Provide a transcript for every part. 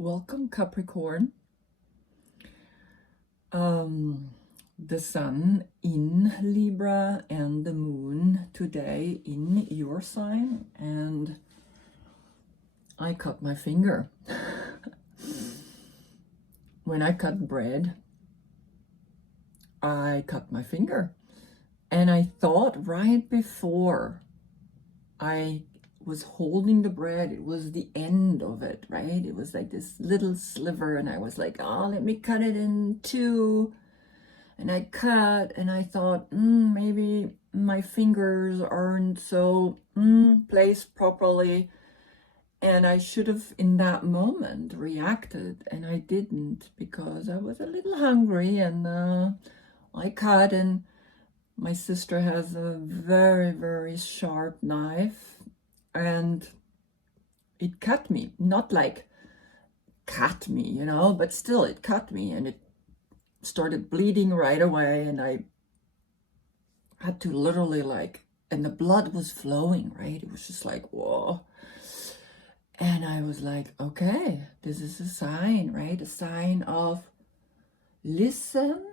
Welcome, Capricorn. The sun in Libra and the moon today in your sign, and I cut my finger. When I cut bread, I cut my finger. And I thought right before I was holding the bread, it was the end of it, right? It was like this little sliver, and I was like, oh, let me cut it in two. And I cut, and I thought, maybe my fingers aren't so placed properly. And I should have, in that moment, reacted, and I didn't, because I was a little hungry, and I cut, and my sister has a very, very sharp knife, and it cut me. Not like cut me, but still it cut me, and it started bleeding right away, and I had to literally and the blood was flowing, right? It was just like, whoa. And I was like, okay, this is a sign, right? A sign of listen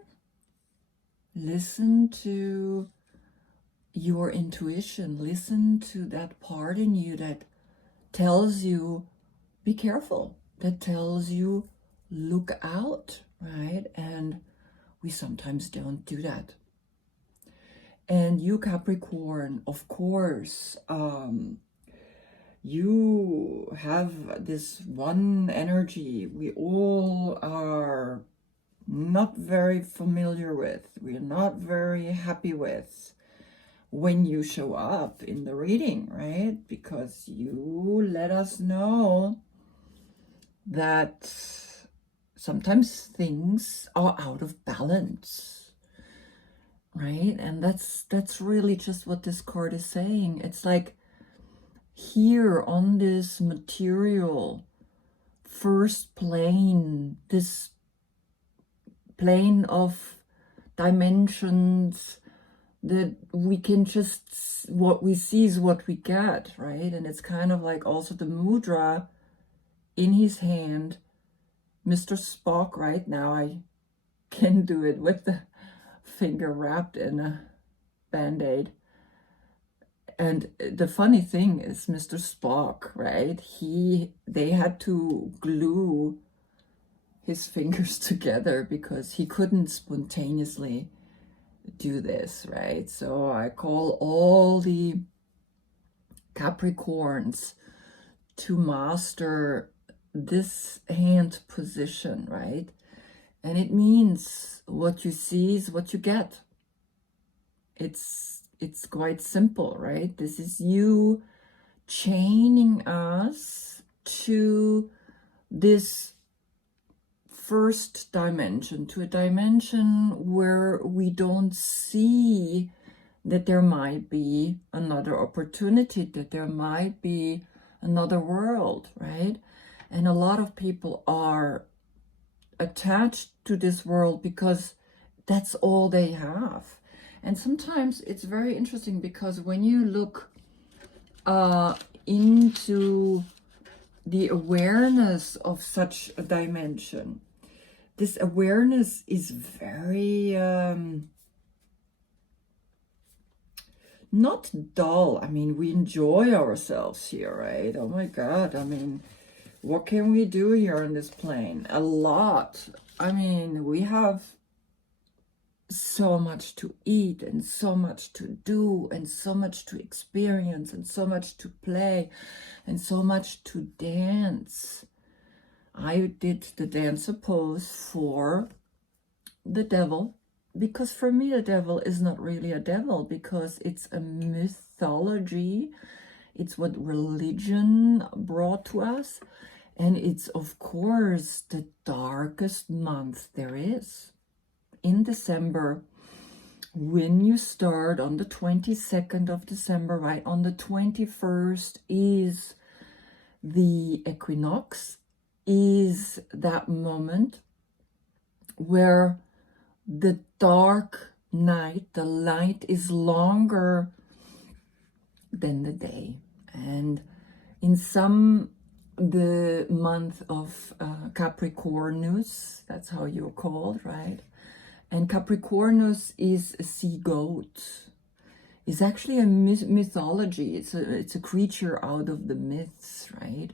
to your intuition, listen to that part in you that tells you, be careful, that tells you, look out, right? And we sometimes don't do that. And you, Capricorn, of course, you have this one energy we all are not very familiar with, we're not very happy with when you show up in the reading, right? Because you let us know that sometimes things are out of balance, right? And that's really just what this card is saying. It's like, here on this material first plane, this plane of dimensions, that we can just, what we see is what we get, right? And it's kind of like also the mudra in his hand, Mr. Spock. Right now I can do it with the finger wrapped in a band-aid. And the funny thing is, Mr. Spock, right? They had to glue his fingers together because he couldn't spontaneously do this, right? So I call all the Capricorns to master this hand position, right? And it means what you see is what you get. It's quite simple, right? This is you chaining us to this first dimension, to a dimension where we don't see that there might be another opportunity, that there might be another world, right? And a lot of people are attached to this world because that's all they have. And sometimes it's very interesting, because when you look into the awareness of such a dimension, this awareness is very not dull. I mean, we enjoy ourselves here, right? Oh my God. I mean, what can we do here on this plane? A lot. I mean, we have so much to eat, and so much to do, and so much to experience, and so much to play, and so much to dance. I did the dancer pose for the devil, because for me the devil is not really a devil, because it's a mythology. It's what religion brought to us, and it's of course the darkest month there is. In December, when you start on the 22nd of December, right, on the 21st is the equinox, is that moment where the dark night, the light is longer than the day. And in some the month of Capricornus, that's how you're called, right? And Capricornus is a sea goat. It's actually a mythology. It's a creature out of the myths, right?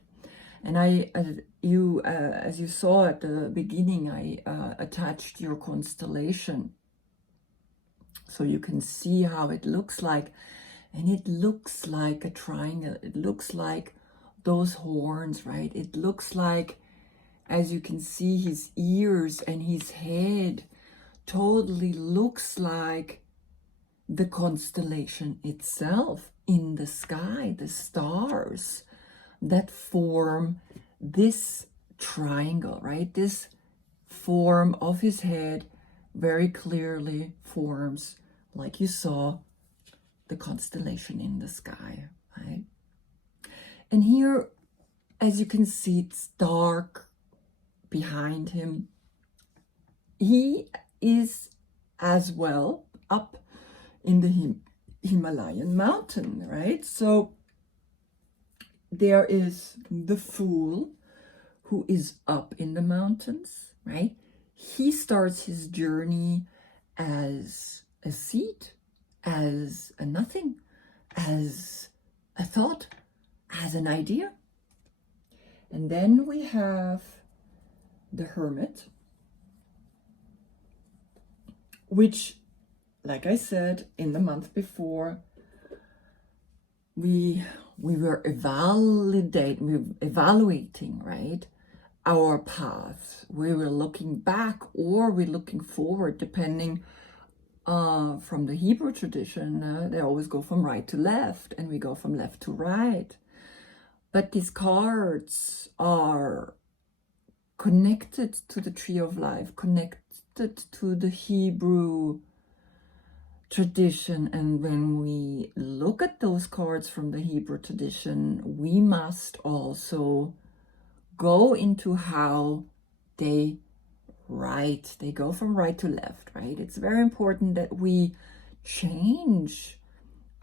And as you saw at the beginning, I attached your constellation, so you can see how it looks like. And it looks like a triangle. It looks like those horns, right? It looks like, as you can see, his ears and his head totally looks like the constellation itself in the sky, the stars that form this triangle, right? This form of his head very clearly forms, like you saw, the constellation in the sky, right? And here, as you can see, it's dark behind him. He is as well up in the Himalayan mountain, right? So there is the Fool who is up in the mountains, right? He starts his journey as a seed, as a nothing, as a thought, as an idea. And then we have the Hermit, which, like I said, in the month before, we were evaluating, right, our path. We were looking back or we're looking forward, depending from the Hebrew tradition. They always go from right to left, and we go from left to right. But these cards are connected to the tree of life, connected to the Hebrew tradition. And when we look at those cards from the Hebrew tradition, we must also go into how they write. They go from right to left, right? It's very important that we change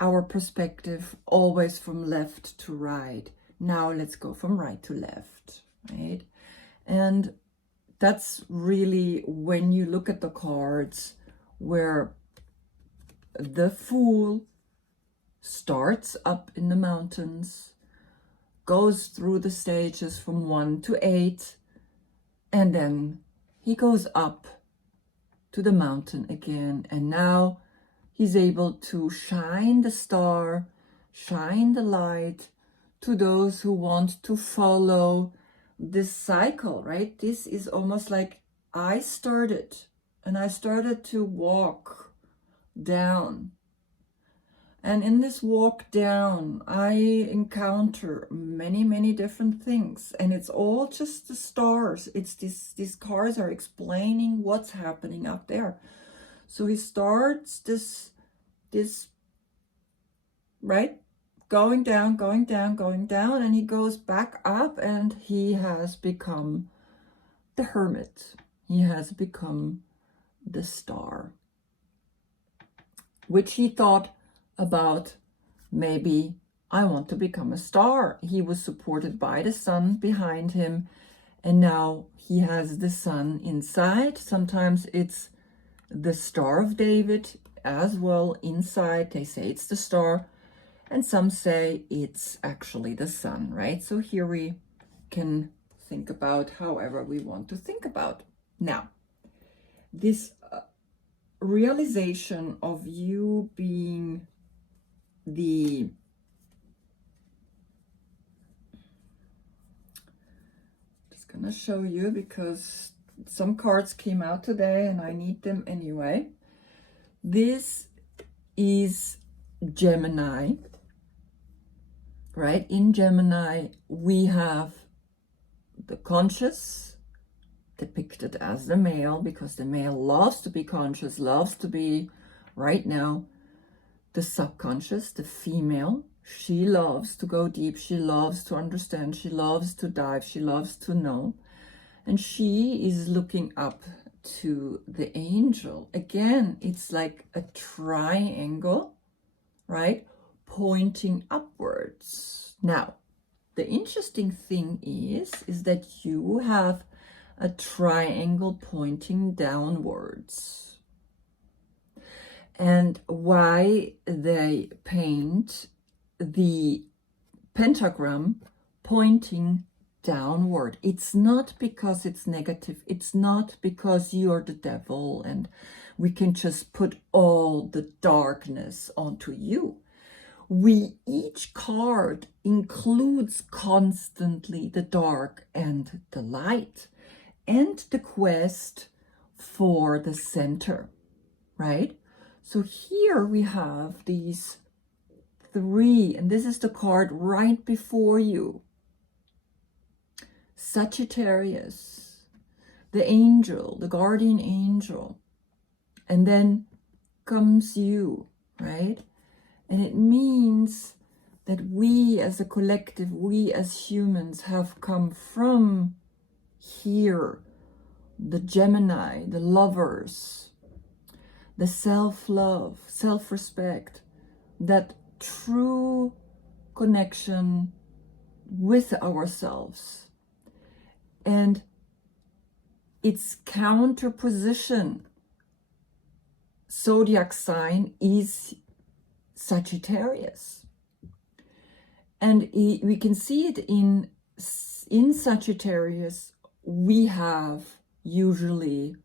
our perspective always from left to right. Now let's go from right to left, right? And that's really, when you look at the cards, where the Fool starts up in the mountains, goes through the stages from 1 to 8, and then he goes up to the mountain again. And now he's able to shine the star, shine the light to those who want to follow this cycle, right? This is almost like I started to walk down. And in this walk down, I encounter many, many different things. And it's all just the stars. It's these cards are explaining what's happening up there. So he starts this, right? Going down, and he goes back up, and he has become the Hermit. He has become the star, which he thought about, maybe I want to become a star. He was supported by the sun behind him, and now he has the sun inside. Sometimes it's the Star of David as well inside. They say it's the star, and some say it's actually the sun, right? So here we can think about however we want to think about. Now, this realization of you being just gonna show you, because some cards came out today and I need them anyway. This is Gemini, right? In Gemini, we have the conscious depicted as the male, because the male loves to be conscious, loves to be right now. The subconscious, the female, she loves to go deep, she loves to understand, she loves to dive, she loves to know. And she is looking up to the angel. Again, it's like a triangle, right? Pointing upwards. Now, the interesting thing is that you have a triangle pointing downwards. And why they paint the pentagram pointing downward, it's not because it's negative. It's not because you're the devil and we can just put all the darkness onto you. Each card includes constantly the dark and the light and the quest for the center, right? So here we have these three, and this is the card right before you. Sagittarius, the angel, the guardian angel, and then comes you, right? And it means that we as a collective, we as humans have come from here, the Gemini, the lovers, the self-love, self-respect, that true connection with ourselves. And its counterposition, Zodiac sign, is Sagittarius. And we can see it in Sagittarius, we have usually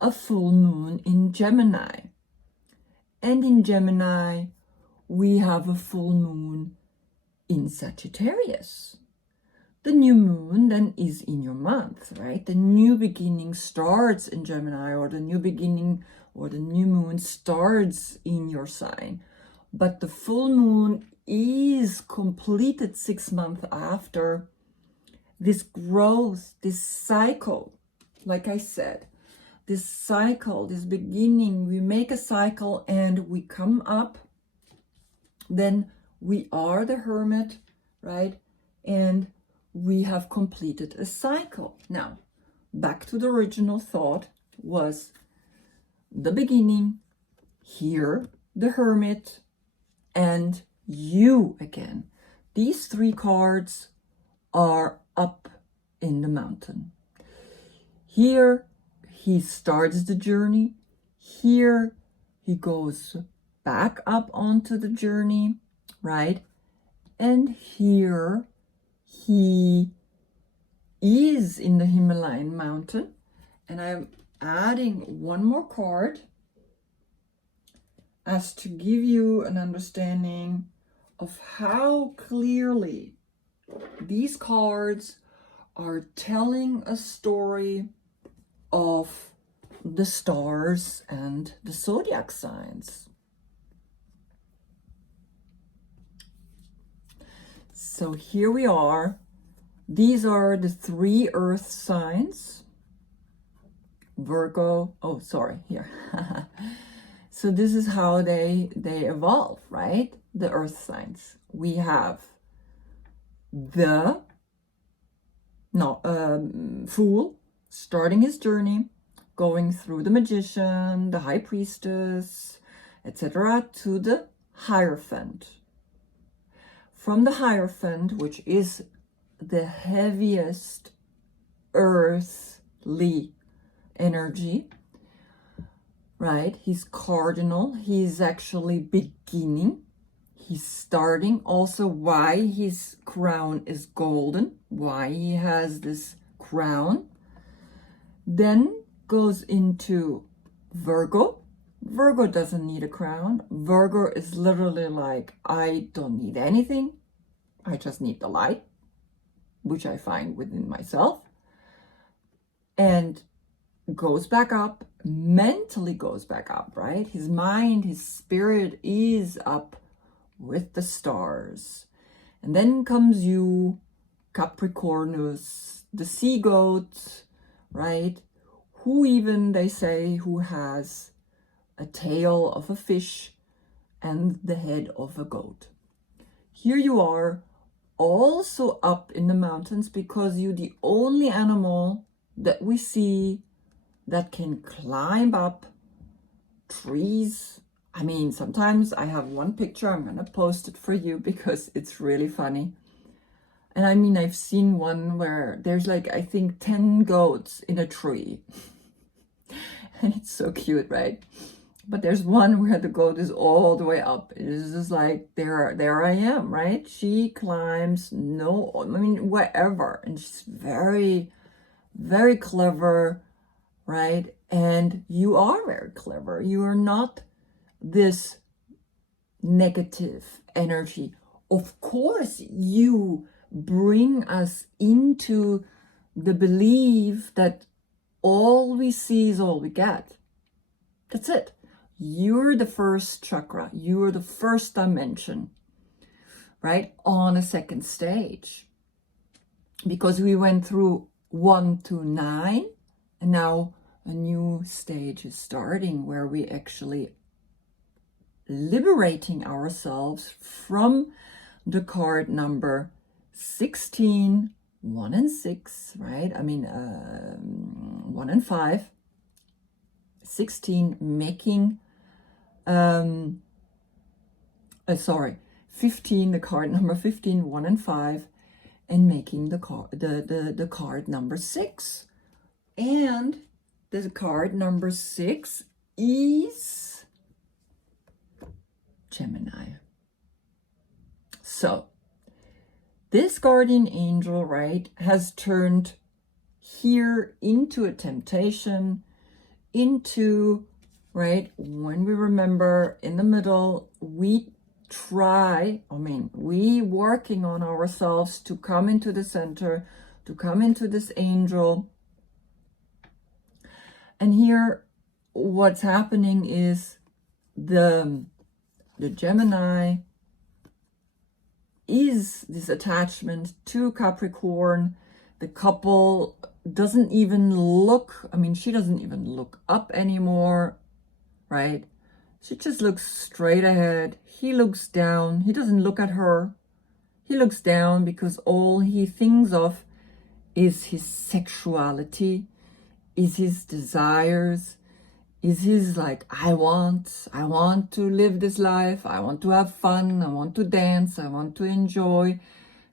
a full moon in Gemini. And in Gemini, we have a full moon in Sagittarius. The new moon then is in your month, right? The new beginning starts in Gemini, or the new beginning or the new moon starts in your sign. But the full moon is completed 6 months after this growth, this cycle. Like I said, this cycle, this beginning, we make a cycle and we come up. Then we are the hermit, right? And we have completed a cycle. Now, back to the original thought was the beginning, here, the hermit, and you again. These three cards are up in the mountain. Here, he starts the journey. Here, he goes back up onto the journey, right? And here, he is in the Himalayan mountain. And I'm adding one more card as to give you an understanding of how clearly these cards are telling a story of the stars and the zodiac signs. So here we are. These are the 3 earth signs. Virgo, oh, sorry, here. So this is how they evolve, right? The earth signs. We have the Fool starting his journey, going through the Magician, the High Priestess, etc., to the Hierophant. From the Hierophant, which is the heaviest earthly energy, right? He's cardinal. He's actually beginning. He's starting. Also, why his crown is golden, why he has this crown. Then goes into Virgo. Virgo doesn't need a crown. Virgo is literally like, I don't need anything. I just need the light, which I find within myself. And goes back up, mentally goes back up, right? His mind, his spirit is up with the stars. And then comes you, Capricornus, the sea goat, right? Who even, they say, who has a tail of a fish and the head of a goat. Here you are, also up in the mountains, because you're the only animal that we see that can climb up trees. I mean, sometimes I have one picture, I'm gonna post it for you because it's really funny. And I mean, I've seen one where there's like, I think 10 goats in a tree. And it's so cute, right? But there's one where the goat is all the way up. It is just like, there I am, right? She climbs, no, I mean, wherever. And she's very, very clever, right? And you are very clever. You are not this negative energy. Of course, you bring us into the belief that all we see is all we get. That's it. You're the first chakra. You're the first dimension, right? On a second stage. Because we went through 1 to 9, and now a new stage is starting where we actually liberating ourselves from the card number 16, 1 and 6, right? I mean, 1 and 5, 16, making, 15, the card number 15, 1 and 5, and making the card number 6. And the card number 6 is Gemini. So this guardian angel, right, has turned here into a temptation, into, right, when we remember in the middle, we working on ourselves to come into the center, to come into this angel. And here what's happening is the Gemini is this attachment to Capricorn. The couple doesn't even look, I mean, she doesn't even look up anymore, right? She just looks straight ahead. He looks down. He doesn't look at her. He looks down because all he thinks of is his sexuality, is his desires, is his like, I want to live this life. I want to have fun. I want to dance. I want to enjoy.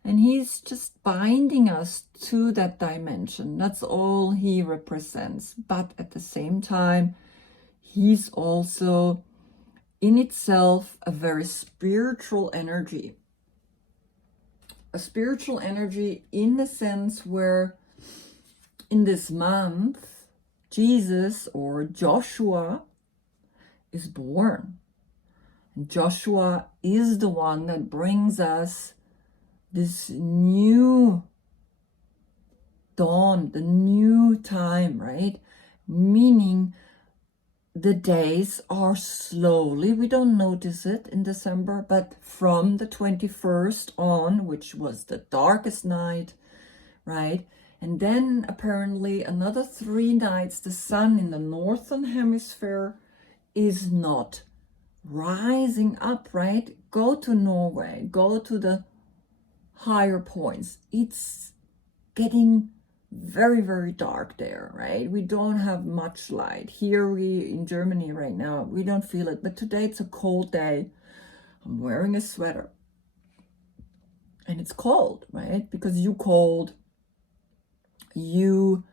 And he's just binding us to that dimension. That's all he represents. But at the same time, he's also in itself a very spiritual energy. A spiritual energy in the sense where in this month, Jesus or Joshua is born. And Joshua is the one that brings us this new dawn, the new time, right? Meaning the days are slowly, we don't notice it in December, but from the 21st on, which was the darkest night, right? And then apparently another 3 nights, the sun in the northern hemisphere is not rising up, right? Go to Norway, go to the higher points. It's getting very, very dark there, right? We don't have much light. Here in Germany right now, we don't feel it. But today it's a cold day. I'm wearing a sweater. And it's cold, right? Because you cold, you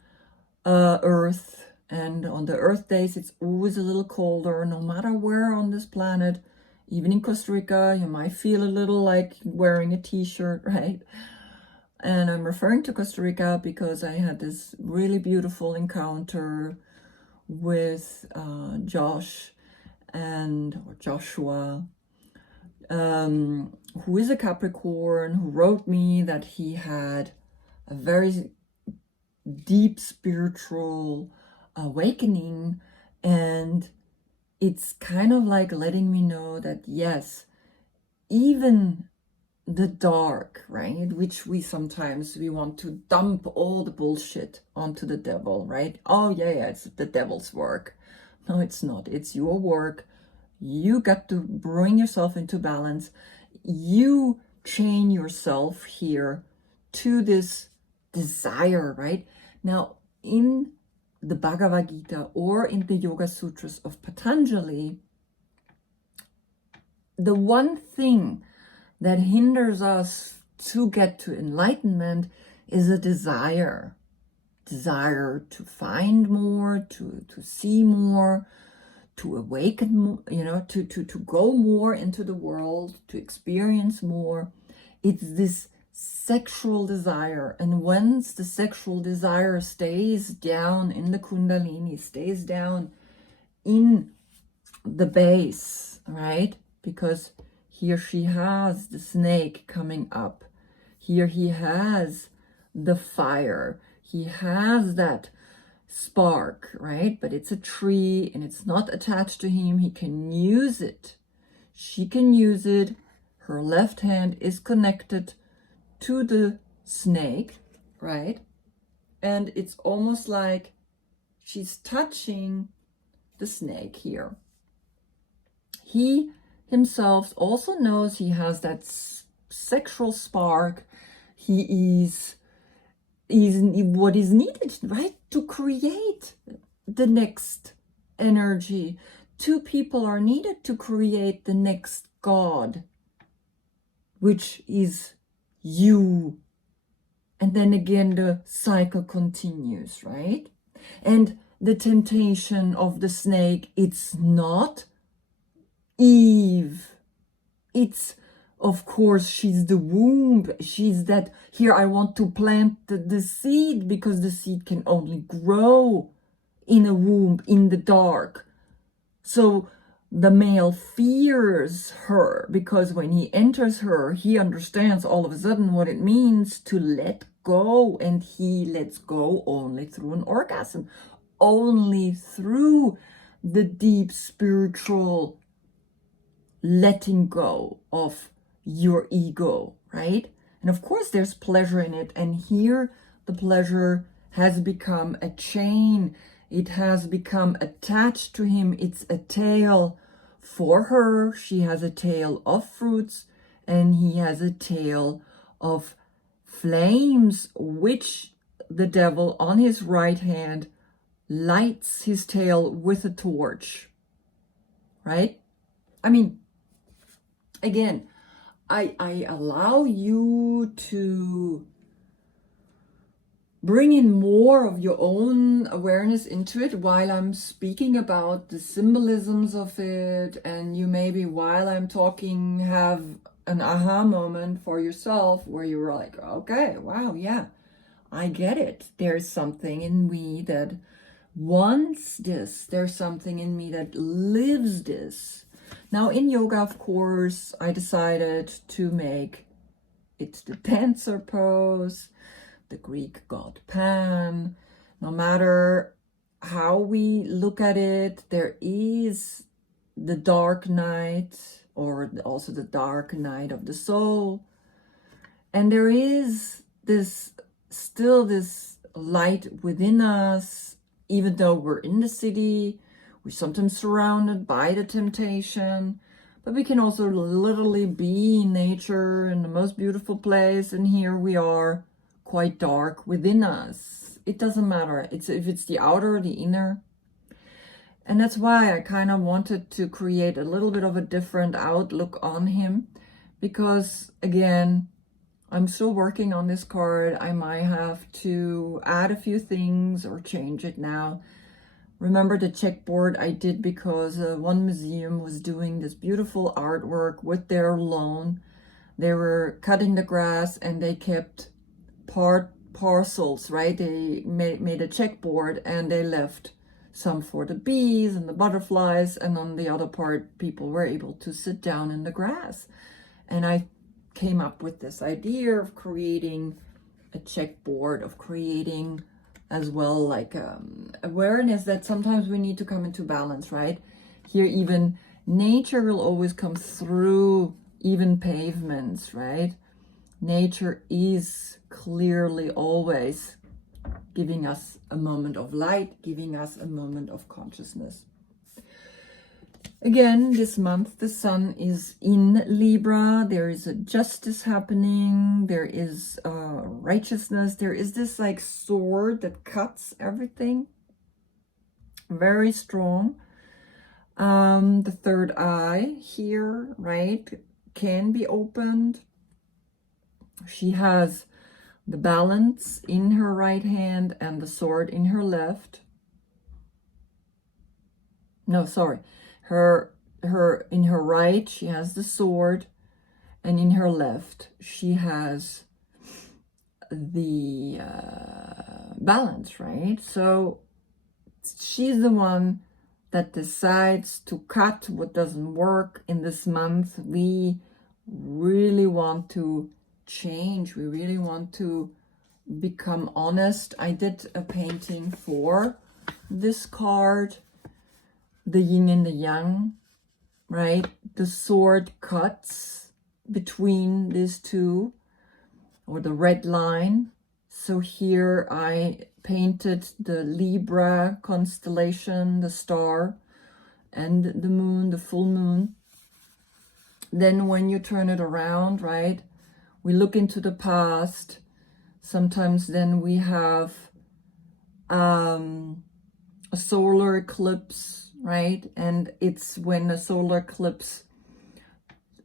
earth, and on the earth days it's always a little colder, no matter where on this planet. Even in Costa Rica, you might feel a little like wearing a t-shirt, right? And I'm referring to Costa Rica because I had this really beautiful encounter with Joshua, who is a Capricorn, who wrote me that he had a very deep spiritual awakening, and it's kind of like letting me know that yes, even the dark, right, which we want to dump all the bullshit onto the devil, right? Oh yeah, it's the devil's work. No, it's not. It's your work. You got to bring yourself into balance. You chain yourself here to this desire, right? Now, in the Bhagavad Gita or in the Yoga Sutras of Patanjali, the one thing that hinders us to get to enlightenment is a desire to find more, to see more, to awaken more, to go more into the world, to experience more. It's this sexual desire. And once the sexual desire stays down in the Kundalini, stays down in the base, right? Because here she has the snake coming up. Here he has the fire. He has that spark, right? But it's a tree and it's not attached to him. He can use it. She can use it. Her left hand is connected to the snake, right? And it's almost like she's touching the snake here. He himself also knows he has that sexual spark. He is what is needed, right? To create the next energy. Two people are needed to create the next God, which is you. And then again, the cycle continues, right? And the temptation of the snake, it's not Eve. It's, of course, she's the womb. She's that, here I want to plant the seed, because the seed can only grow in a womb in the dark. So the male fears her, because when he enters her, he understands all of a sudden what it means to let go. And he lets go only through an orgasm, only through the deep spiritual letting go of your ego, right? And of course there's pleasure in it. And here the pleasure has become a chain. It has become attached to him. It's a tail for her. She has a tail of fruits and he has a tail of flames, which the devil on his right hand lights his tail with a torch, right? I mean, again, I allow you to bring in more of your own awareness into it while I'm speaking about the symbolisms of it. And you maybe, while I'm talking, have an aha moment for yourself where you were like, okay, wow, yeah, I get it. There's something in me that wants this. There's something in me that lives this. Now in yoga, of course, I decided to make it the dancer pose, the Greek god Pan. No matter how we look at it, there is the dark night, or also the dark night of the soul. And there is still this light within us, even though we're in the city. We're sometimes surrounded by the temptation, but we can also literally be in nature in the most beautiful place. And here we are, quite dark within us. It doesn't matter. If it's the outer or the inner. And that's why I kind of wanted to create a little bit of a different outlook on him, because again, I'm still working on this card. I might have to add a few things or change it now. Remember the checkboard I did because one museum was doing this beautiful artwork with their lawn. They were cutting the grass and they kept parcels, right? They made a checkboard and they left some for the bees and the butterflies, and on the other part people were able to sit down in the grass. And I came up with this idea of creating a checkboard, of creating as well like awareness that sometimes we need to come into balance, right? Here even nature will always come through even pavements, right? Nature is clearly always giving us a moment of light, giving us a moment of consciousness. Again, this month, the sun is in Libra. There is a justice happening. There is righteousness. There is this like sword that cuts everything. Very strong. The third eye here, right, can be opened. She has the balance in her right hand and the sword in her left. No, sorry. In her right, she has the sword, and in her left, she has the balance, right? So she's the one that decides to cut what doesn't work in this month. We really want to change. We really want to become honest. I did a painting for this card, the yin and the yang, right? The sword cuts between these two, or the red line. So here I painted the Libra constellation, the star, and the moon, the full moon. Then when you turn it around, right, we look into the past. Sometimes then we have a solar eclipse, right? And it's when a solar eclipse,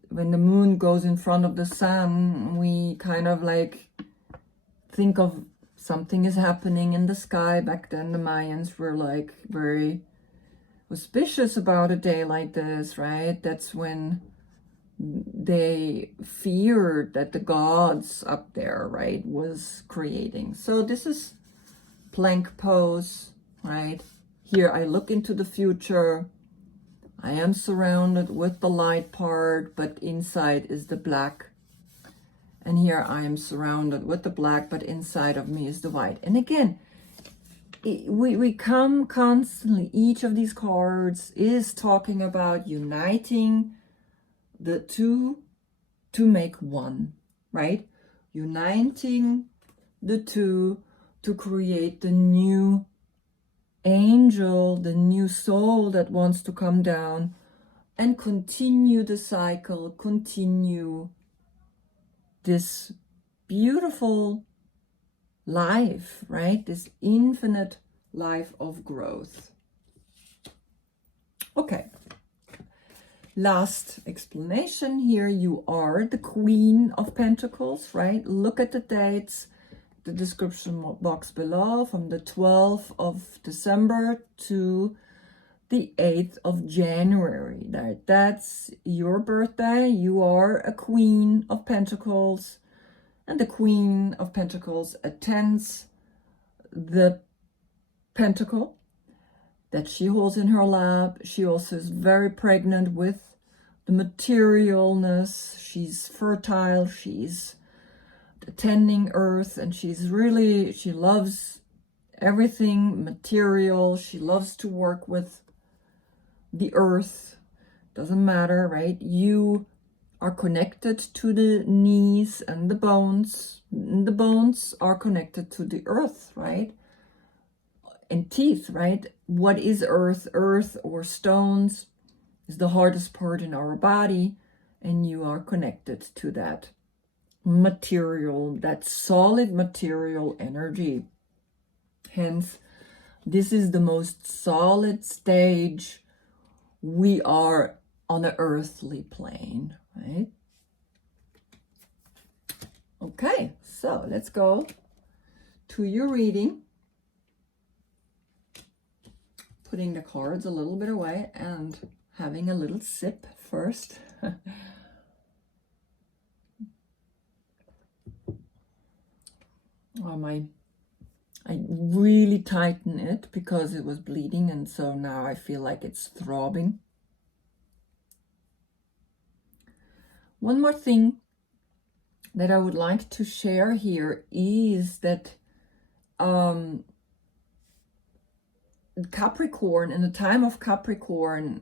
when the moon goes in front of the sun, we kind of like think of something is happening in the sky. Back then, the Mayans were like very auspicious about a day like this, right? That's when they feared that the gods up there, right, was creating. So this is plank pose, right? Here I look into the future. I am surrounded with the light part, but inside is the black. And here I am surrounded with the black, but inside of me is the white. And again, we come constantly, each of these cards is talking about uniting the two to make one, right? Uniting the two to create the new angel, the new soul that wants to come down and continue the cycle, continue this beautiful life, right? This infinite life of growth. Okay. Last explanation here. You are the Queen of Pentacles, right? Look at the dates, the description box below, from the 12th of December to the 8th of January. That's your birthday. You are a Queen of Pentacles, and the Queen of Pentacles attends the pentacle that she holds in her lap. She also is very pregnant with the materialness. She's fertile. She's attending Earth, and she loves everything material. She loves to work with the Earth. Doesn't matter, right? You are connected to the knees and the bones. The bones are connected to the Earth, right? And teeth, right? What is Earth? Earth or stones is the hardest part in our body, and you are connected to that material, that solid material energy. Hence, this is the most solid stage. We are on the earthly plane, right? Okay, so let's go to your reading. Putting the cards a little bit away and having a little sip first. I really tighten it because it was bleeding, and so now I feel like it's throbbing. One more thing that I would like to share here is that Capricorn, in the time of Capricorn,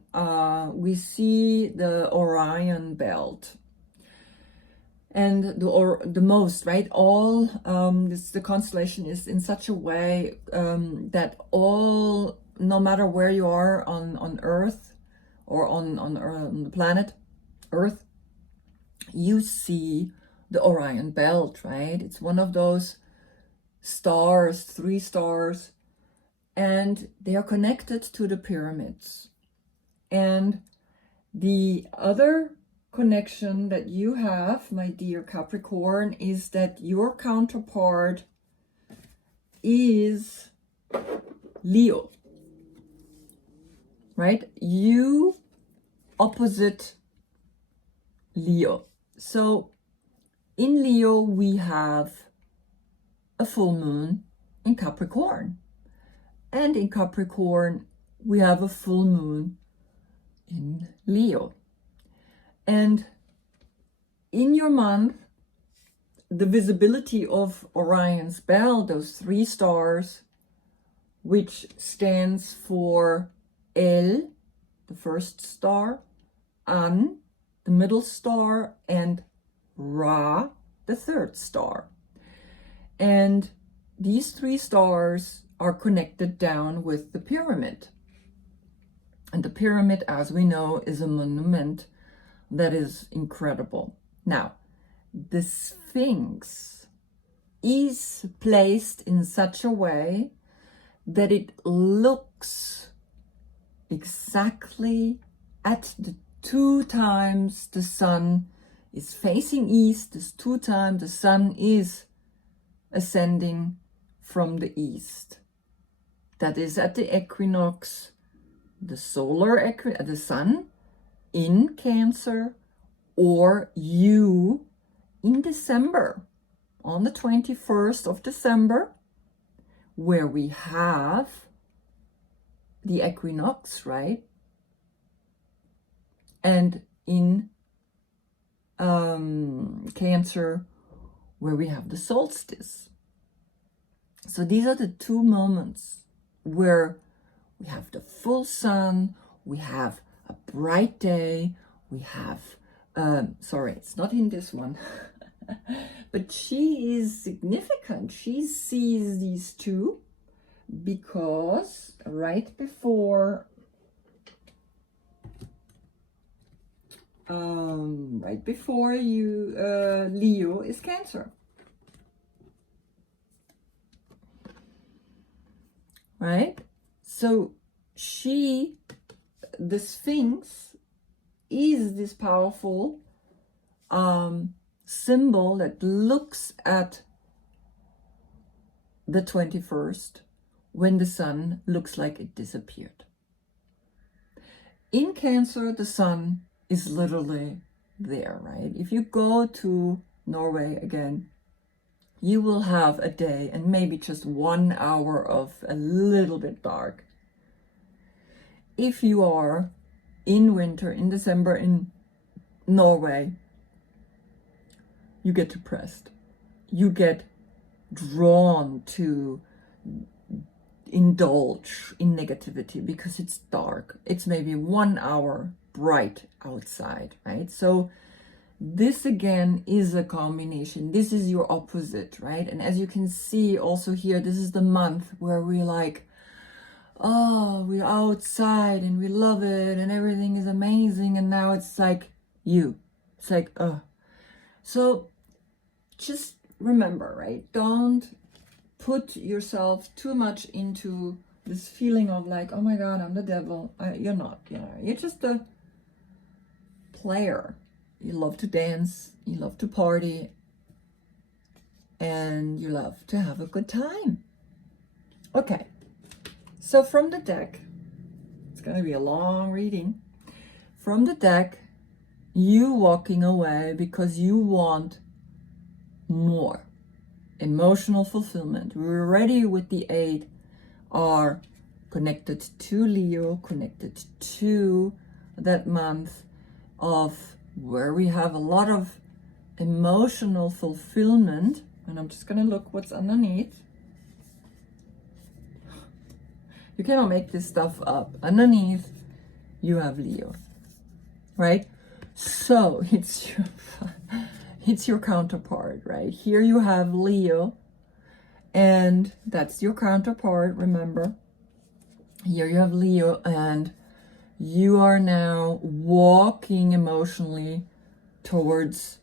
we see the Orion belt. And the most, right? All the constellation is in such a way that all, no matter where you are on Earth or on the planet Earth, you see the Orion belt, right? It's one of those stars, 3 stars, and they are connected to the pyramids. And the other connection that you have, my dear Capricorn, is that your counterpart is Leo, right? You opposite Leo. So in Leo, we have a full moon in Capricorn. And in Capricorn, we have a full moon in Leo. And in your month, the visibility of Orion's bell, those 3 stars, which stands for El, the first star, An, the middle star, and Ra, the 3rd star. And these 3 stars are connected down with the pyramid. And the pyramid, as we know, is a monument that is incredible. Now, the Sphinx is placed in such a way that it looks exactly at the 2 times the sun is facing east, this 2 times the sun is ascending from the east. That is at the equinox, the sun in Cancer, or you in December, on the 21st of December, where we have the equinox, right? And in Cancer, where we have the solstice. So these are the 2 moments where we have the full sun, we have a bright day, we have, sorry, it's not in this one, but she is significant. She sees these 2 because right before you, Leo is Cancer. Right? So the Sphinx is this powerful symbol that looks at the 21st when the sun looks like it disappeared. In Cancer, the sun is literally there, right? If you go to Norway again, you will have a day and maybe just 1 hour of a little bit dark. If you are in winter, in December in Norway, you get depressed. You get drawn to indulge in negativity because it's dark. It's maybe 1 hour bright outside, right? So this again is a combination. This is your opposite, right? And as you can see also here, this is the month where we're like, oh, we're outside and we love it and everything is amazing. And now it's like it's like, So just remember, right? Don't put yourself too much into this feeling of like, oh my God, I'm the devil. You're not, you're just a player. You love to dance, you love to party, and you love to have a good time. Okay, so from the deck, it's going to be a long reading. From the deck, you walking away because you want more emotional fulfillment. We're already with the 8 are connected to Leo, connected to that month of where we have a lot of emotional fulfillment. And I'm just going to look what's underneath. You cannot make this stuff up. Underneath, you have Leo, right? So it's your counterpart, right? Here you have Leo, and that's your counterpart, remember? Here you have Leo, and you are now walking emotionally towards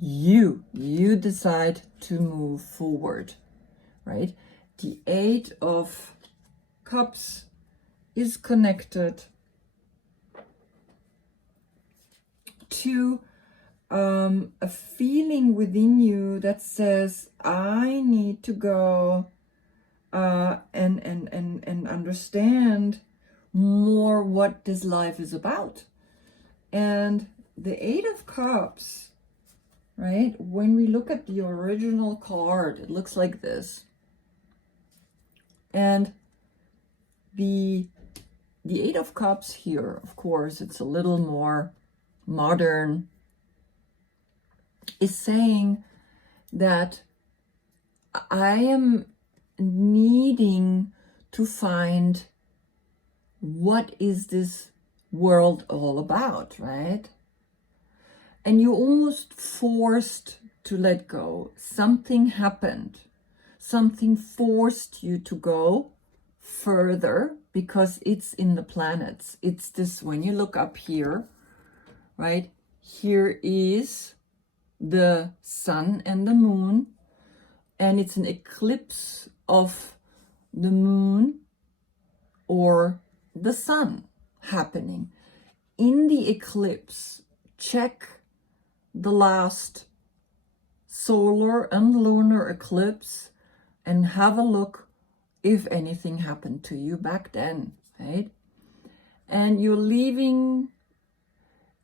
you. You decide to move forward, right? The 8 of Cups is connected to a feeling within you that says, I need to go and understand more what this life is about. And the Eight of Cups, right? When we look at the original card, it looks like this. And the Eight of Cups here, of course, it's a little more modern, is saying that I am needing to find what is this world all about, right? And you're almost forced to let go. Something happened. Something forced you to go further because it's in the planets. It's this, when you look up here, right? Here is the sun and the moon, and it's an eclipse of the moon or the sun happening. In the eclipse, check the last solar and lunar eclipse and have a look if anything happened to you back then, right? And you're leaving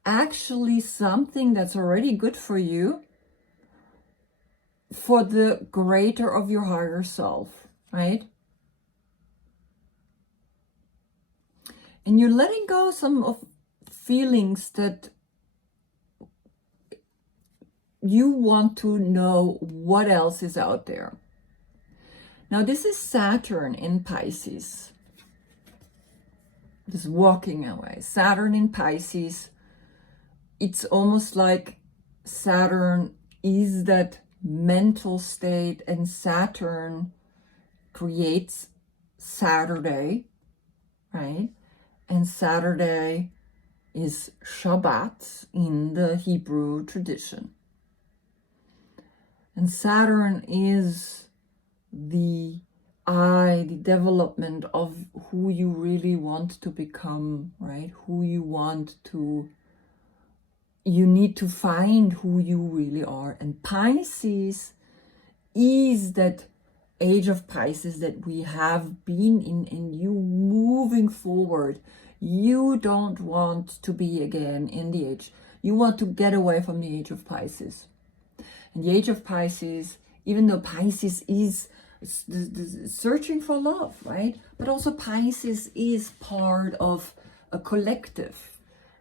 actually something that's already good for you for the greater of your higher self, right? And you're letting go some of feelings that you want to know what else is out there. Now, this is Saturn in Pisces. Just walking away. Saturn in Pisces. It's almost like Saturn is that mental state, and Saturn creates Saturday, right? And Saturday is Shabbat in the Hebrew tradition. And Saturn is the development of who you really want to become, right? You need to find who you really are. And Pisces is that age of Pisces that we have been in, and you moving forward. You don't want to be again in the age. You want to get away from the age of Pisces. And the age of Pisces, even though Pisces is searching for love, right? But also Pisces is part of a collective,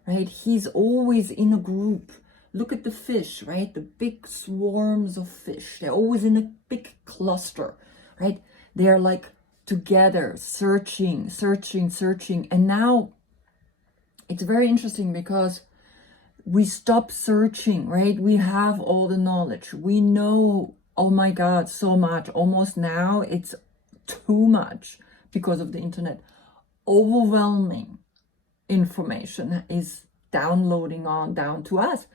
right? He's always in a group. Look at the fish, right? The big swarms of fish. They're always in a big cluster, right? They're like together, searching. And now it's very interesting because we stop searching, right? We have all the knowledge. We know, oh my God, so much. Almost now it's too much because of the internet. Overwhelming information is downloading on down to us.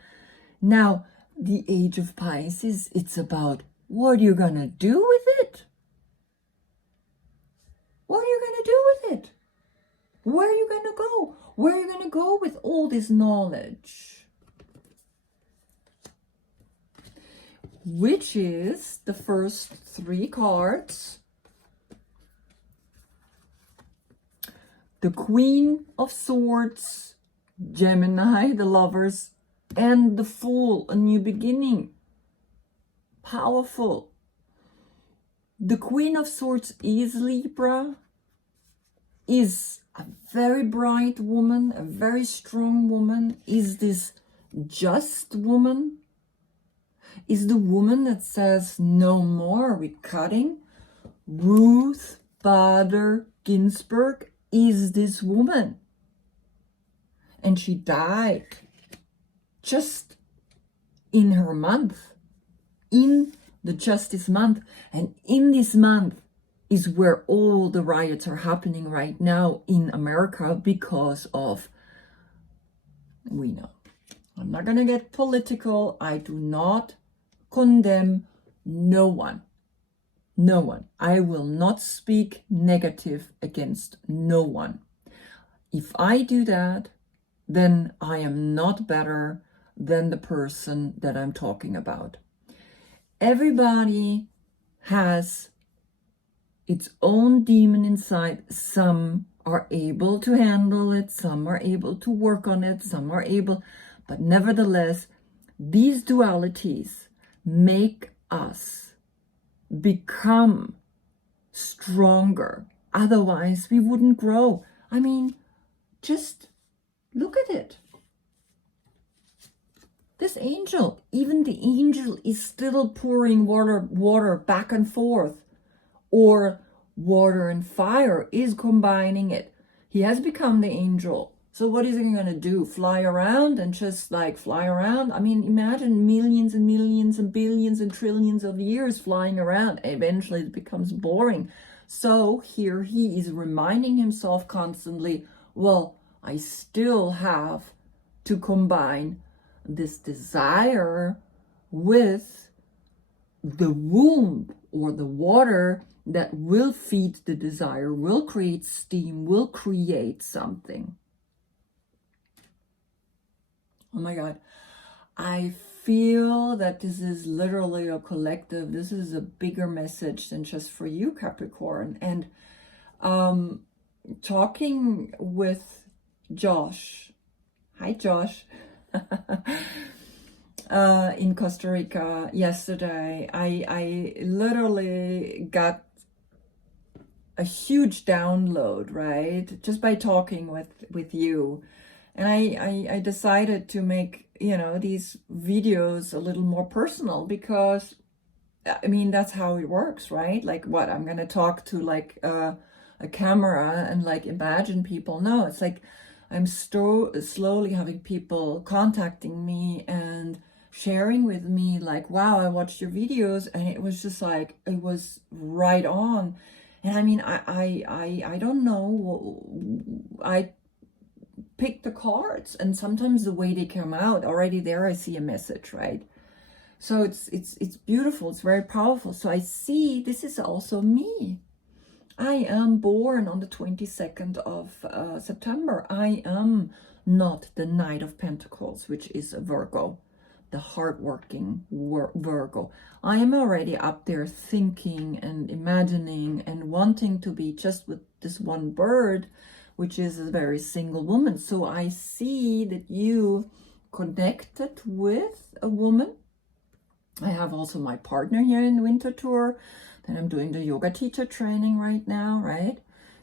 Now, the age of Pisces, it's about what you're going to do with it. What are you going to do with it? Where are you going to go? Where are you going to go with all this knowledge? Which is the first three cards. The Queen of Swords, Gemini, the Lovers, and the Fool, a new beginning. Powerful. The Queen of Swords is Libra, is a very bright woman, a very strong woman, is this just woman, is the woman that says no more, we're cutting. Ruth Bader Ginsburg is this woman. And she died just in her month, in the Justice Month. And in this month is where all the riots are happening right now in America because of, we know. I'm not going to get political. I do not condemn no one. No one. I will not speak negative against no one. If I do that, then I am not better. than the person that I'm talking about. Everybody has its own demon inside. Some are able to handle it, some are able to work on it, some are able, but nevertheless, these dualities make us become stronger. Otherwise, we wouldn't grow. I mean, just look at it. This angel, even the angel is still pouring water back and forth, or water and fire is combining it. He has become the angel. So what is he going to do? Fly around and just like fly around? I mean, imagine millions and millions and billions and trillions of years flying around. Eventually it becomes boring. So here he is reminding himself constantly, well, I still have to combine this desire with the womb or the water that will feed the desire, will create steam, will create something. Oh my God. I feel that this is literally a collective. This is a bigger message than just for you, Capricorn. And talking with Josh. Hi, Josh. In Costa Rica yesterday, I literally got a huge download, right? Just by talking with you. And I decided to make, these videos a little more personal, because I mean, that's how it works, right? Like what, I'm going to talk to like a camera and like imagine people. No, it's like I'm slowly having people contacting me and sharing with me like, wow, I watched your videos and it was just like, it was right on. And I mean, I don't know, I pick the cards, and sometimes the way they come out, already there I see a message, right? So it's beautiful, it's very powerful. So I see this is also me. I am born on the 22nd of September. I am not the Knight of Pentacles, which is a Virgo, the hardworking Virgo. I am already up there thinking and imagining and wanting to be just with this one bird, which is a very single woman. So I see that you connected with a woman. I have also my partner here in Winter Tour. Then I'm doing the yoga teacher training right now, right?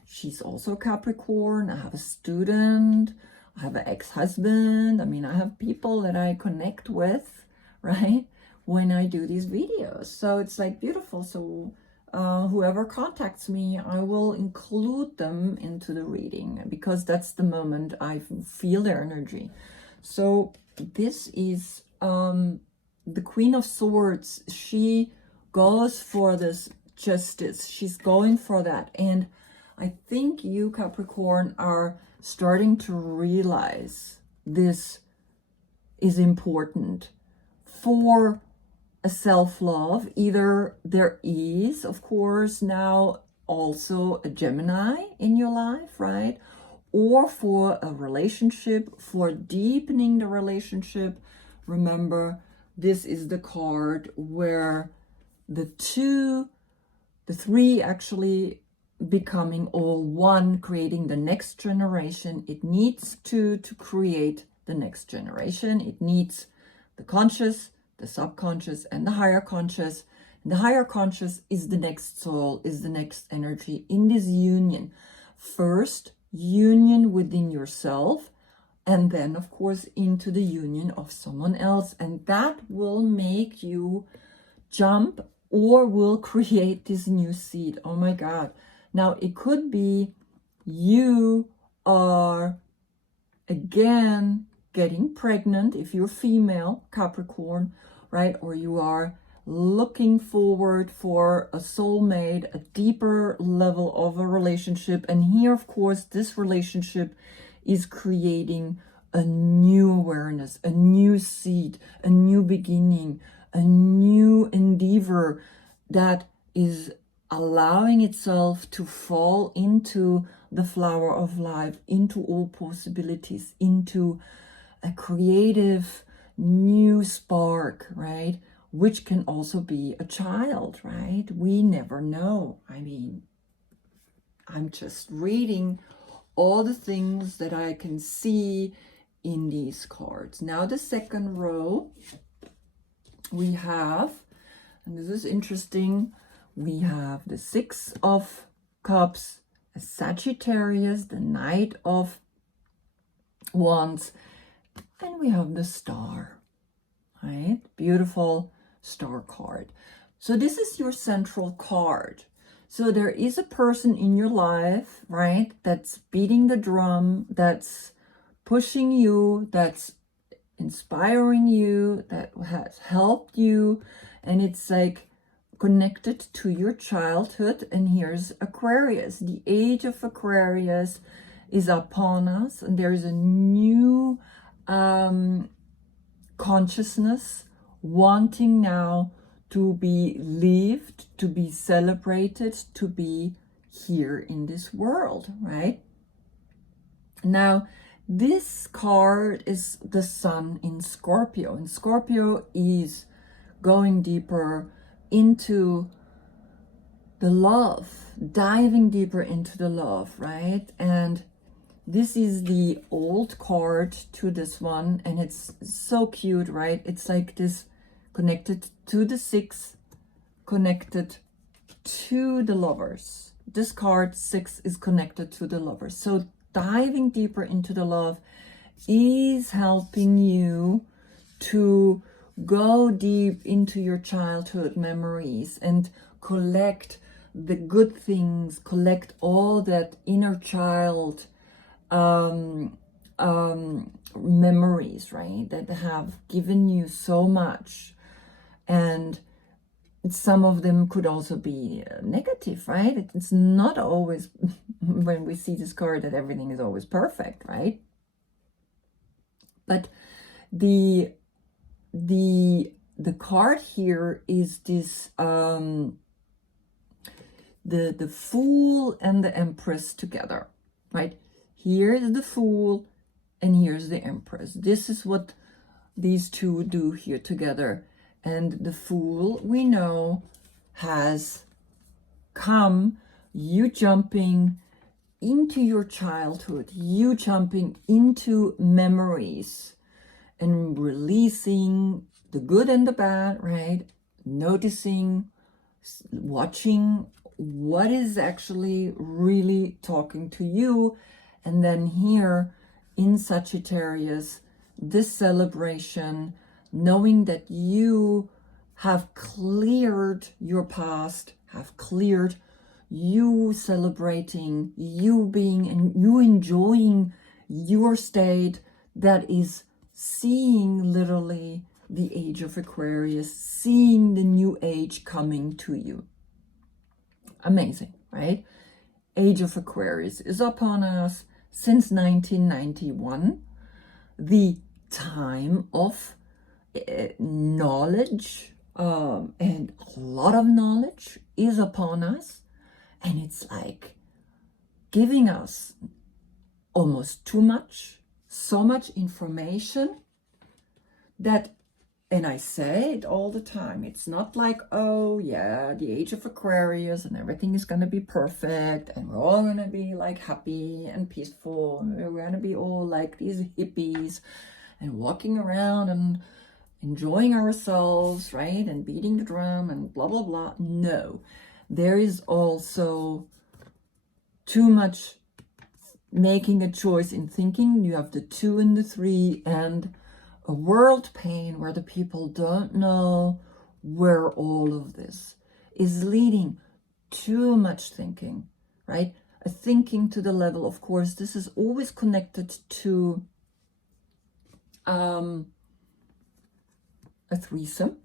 She's also Capricorn. I have a student. I have an ex-husband. I mean, I have people that I connect with, right? When I do these videos. So it's like beautiful. So whoever contacts me, I will include them into the reading, because that's the moment I feel their energy. So this is the Queen of Swords. She goes for this justice. She's going for that. And I think you, Capricorn, are starting to realize this is important for a self-love. Either there is, of course, now also a Gemini in your life, right? Or for a relationship, for deepening the relationship. Remember, this is the card where the three actually becoming all one, creating the next generation. It needs to create the next generation. It needs the conscious, the subconscious, and the higher conscious. And the higher conscious is the next soul, is the next energy in this union. First, union within yourself, and then, of course, into the union of someone else. And that will make you jump or will create this new seed. Oh my God. Now, it could be you are, again, getting pregnant if you're female, Capricorn, right? Or you are looking forward for a soulmate, a deeper level of a relationship. And here, of course, this relationship is creating a new awareness, a new seed, a new beginning, a new endeavor that is allowing itself to fall into the flower of life, into all possibilities, into a creative new spark, right? Which can also be a child, right? We never know. I mean, I'm just reading all the things that I can see in these cards. Now the second row we have, and this is interesting, we have the Six of Cups, a Sagittarius, the Knight of Wands, and we have the Star, right? Beautiful Star card. So this is your central card. So there is a person in your life, right, that's beating the drum, that's pushing you, that's inspiring you, that has helped you, and it's like connected to your childhood. And here's Aquarius. The age of Aquarius is upon us, and there is a new consciousness wanting now to be lived, to be celebrated, to be here in this world, right? Now, this card is the Sun in Scorpio, and Scorpio is going deeper into the love, diving deeper into the love, right? And this is the old card to this one, and it's so cute, right? It's like this connected to the Six, connected to the Lovers. This card 6 is connected to the Lovers. So diving deeper into the love is helping you to go deep into your childhood memories and collect the good things, collect all that inner child memories, right, that have given you so much. And some of them could also be negative, right? It's not always when we see this card that everything is always perfect, right? But the card here is this the Fool and the Empress together, right? Here is the Fool and here's the Empress. This is what these two do here together. And the Fool, we know, has come, you jumping into your childhood, you jumping into memories and releasing the good and the bad, right? Noticing, watching what is actually really talking to you. And then here in Sagittarius, this celebration, knowing that you have cleared your past, have cleared, you celebrating, you being and you enjoying your state that is seeing literally the age of Aquarius, seeing the new age coming to you. Amazing, right? Age of Aquarius is upon us since 1991. The time of knowledge and a lot of knowledge is upon us, and it's like giving us almost too much, so much information that, and I say it all the time, it's not like, oh yeah, the age of Aquarius and everything is going to be perfect and we're all going to be like happy and peaceful and we're going to be all like these hippies and walking around and enjoying ourselves, right? And beating the drum and blah, blah, blah. No, there is also too much making a choice in thinking. You have the 2 and the 3 and a world pain where the people don't know where all of this is leading. Too much thinking, right? A thinking to the level, of course, this is always connected to a threesome.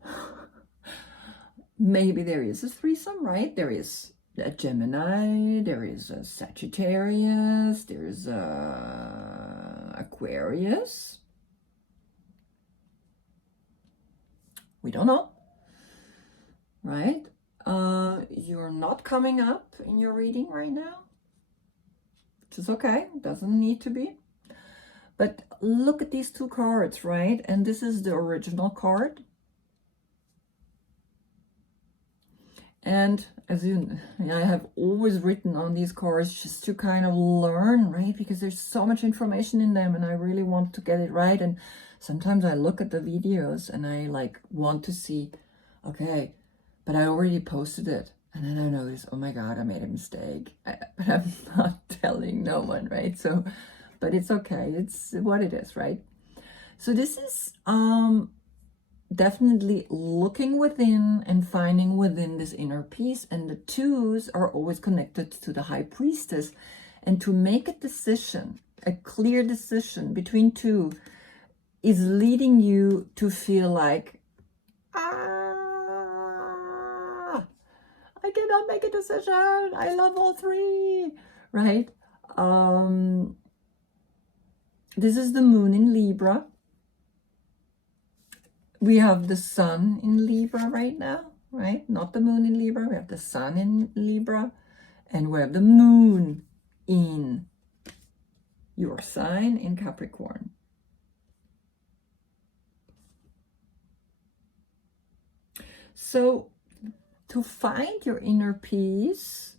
Maybe there is a threesome, right? There is a Gemini, there is a Sagittarius, there is a Aquarius. We don't know, right? You're not coming up in your reading right now, which is okay. Doesn't need to be. But look at these two cards, right? And this is the original card. And as I have always written on these cards just to kind of learn, right? Because there's so much information in them and I really want to get it right. And sometimes I look at the videos and I like want to see, okay, but I already posted it. And then I notice, oh my God, I made a mistake. But I'm not telling no one, right? So, but it's okay. It's what it is, right? So this is definitely looking within and finding within this inner peace. And the twos are always connected to the high priestess. And to make a decision, a clear decision between two, is leading you to feel like, I cannot make a decision. I love all three, right? This is the moon in Libra. We have the sun in Libra right now, right? Not the moon in Libra. We have the sun in Libra. And we have the moon in your sign in Capricorn. So to find your inner peace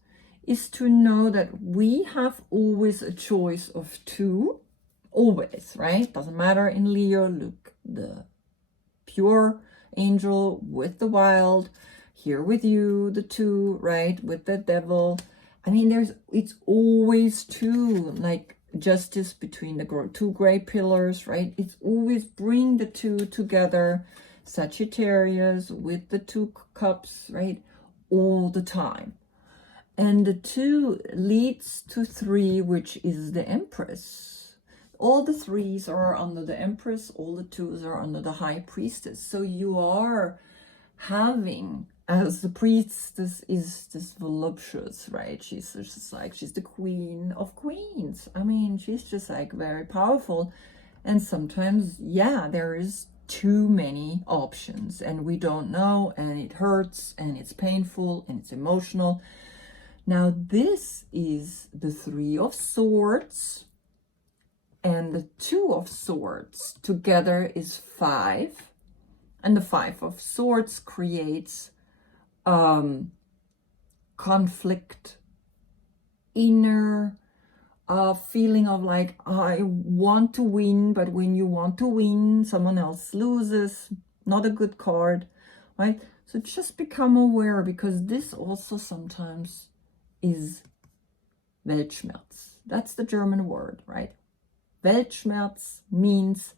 is to know that we have always a choice of two. Always, right? Doesn't matter in Leo. Look, the pure angel with the wild, here with you, the two, right, with the devil. I mean, it's always two, like justice between the two gray pillars, right? It's always bring the two together. Sagittarius with the two cups, right, all the time. And the two leads to three, which is the Empress. All the threes are under the Empress, all the twos are under the High Priestess. So you are having, as the priestess is this voluptuous, right? She's just like, she's the queen of queens. I mean, she's just like very powerful. And sometimes, yeah, there is too many options and we don't know, and it hurts and it's painful and it's emotional. Now, this is the Three of Swords. And the Two of Swords together is 5. And the 5 of Swords creates conflict, inner feeling of like, I want to win, but when you want to win, someone else loses. Not a good card, right? So just become aware, because this also sometimes is Weltschmerz. That's the German word, right? Weltschmerz means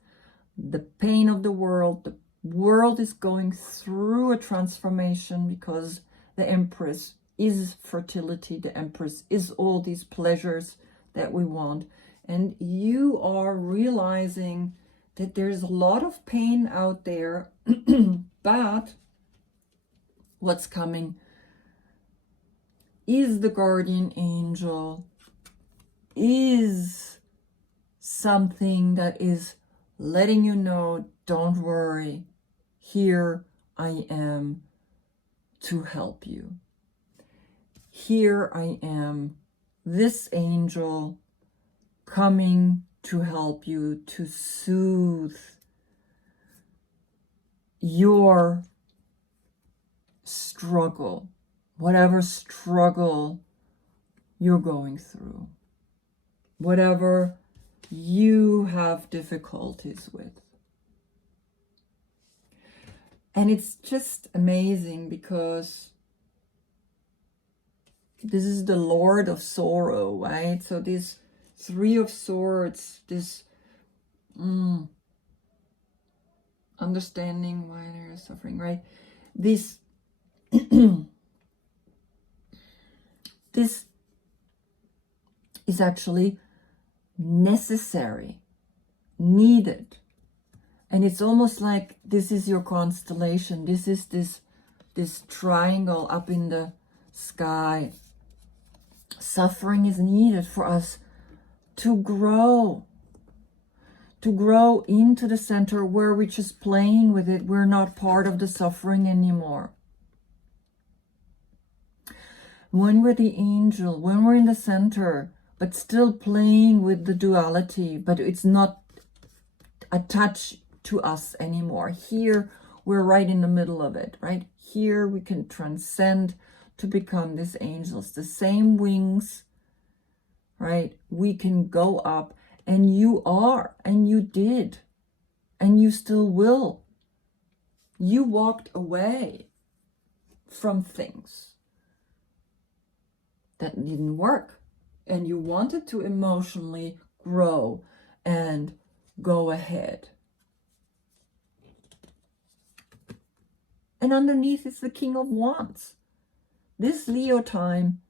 the pain of the world. The world is going through a transformation because the Empress is fertility. The Empress is all these pleasures that we want. And you are realizing that there's a lot of pain out there, but what's coming is the guardian angel, is something that is letting you know, don't worry, here I am to help you. Here I am, this angel coming to help you, to soothe your struggle, whatever struggle you're going through, whatever you have difficulties with. And it's just amazing because this is the Lord of Sorrow, right? So this Three of Swords, this understanding why they're suffering, right? This this is actually necessary, needed. And it's almost like this is your constellation. This is this triangle up in the sky. Suffering is needed for us to grow into the center where we're just playing with it. We're not part of the suffering anymore. When we're the angel, when we're in the center, but still playing with the duality, but it's not attach to us anymore. Here, we're right in the middle of it, right? Here, we can transcend to become these angels. The same wings, right? We can go up, and you are, and you did, and you still will. You walked away from things that didn't work, and you wanted to emotionally grow and go ahead. And underneath is the King of Wands. This Leo time,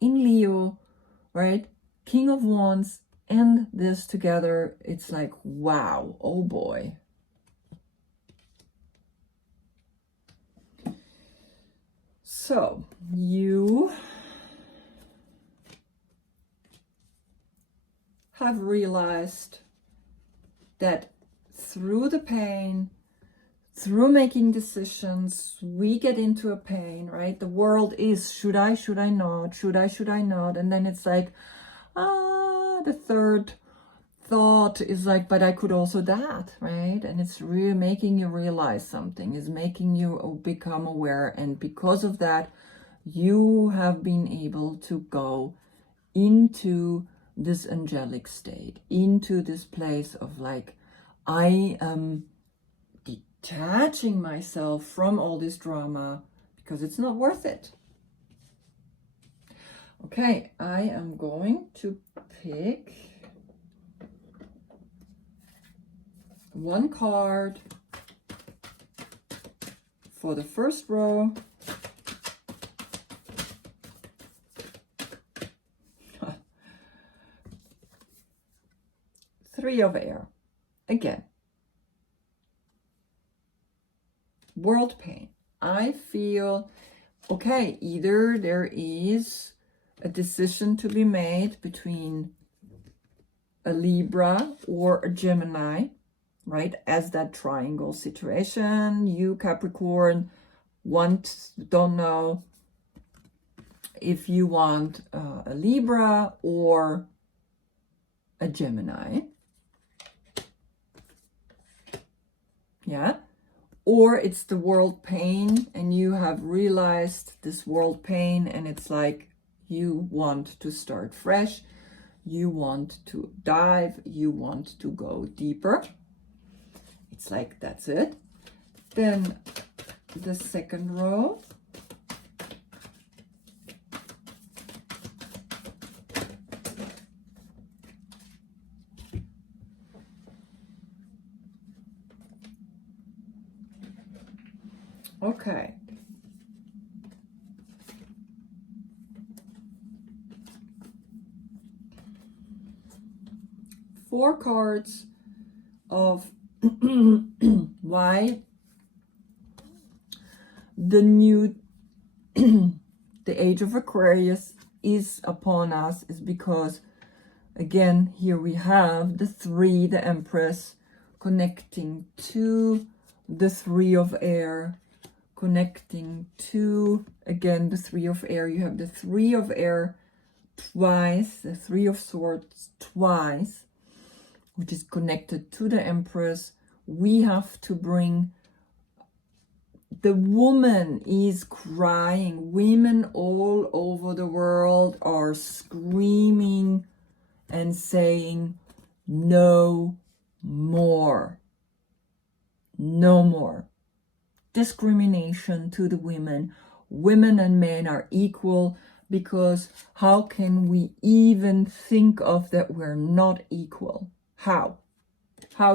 in Leo, right? King of Wands and this together, it's like, wow, oh boy. So, you have realized that through the pain, through making decisions, we get into a pain, right? The world is, should I not? Should I not? And then it's like, the third thought is like, but I could also that, right? And it's really making you realize something, is making you become aware. And because of that, you have been able to go into this angelic state, into this place of like, I am detaching myself from all this drama because it's not worth it. Okay, I am going to pick one card for the first row. Three of air. Again. World pain. I feel, okay, either there is a decision to be made between a Libra or a Gemini, right? As that triangle situation. You, Capricorn, don't know if you want a Libra or a Gemini. Yeah. Or it's the world pain, and you have realized this world pain, and it's like you want to start fresh, you want to dive, you want to go deeper. It's like, that's it. Then the second row. Okay. Four cards of why the new the age of Aquarius is upon us is because, again, here we have the three, the Empress, connecting to the three of air, connecting to, again, the three of air. You have the three of air twice, the three of swords twice, which is connected to the Empress. We have to bring, the woman is crying. Women all over the world are screaming and saying, no more. No more discrimination to the women. Women and men are equal, because how can we even think of that we're not equal? How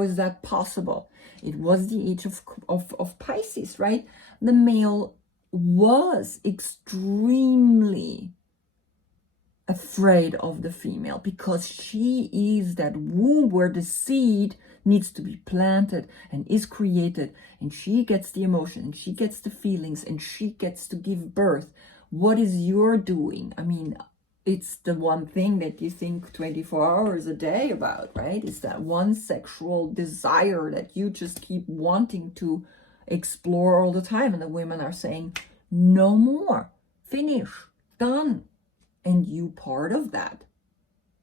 is that possible? It was the age of Pisces, right? The male was extremely afraid of the female, because she is that womb where the seed needs to be planted and is created, and she gets the emotion, and she gets the feelings, and she gets to give birth. What is your doing? I mean, it's the one thing that you think 24 hours a day about, right? It's that one sexual desire that you just keep wanting to explore all the time. And the women are saying, no more, finish, done. And you part of that.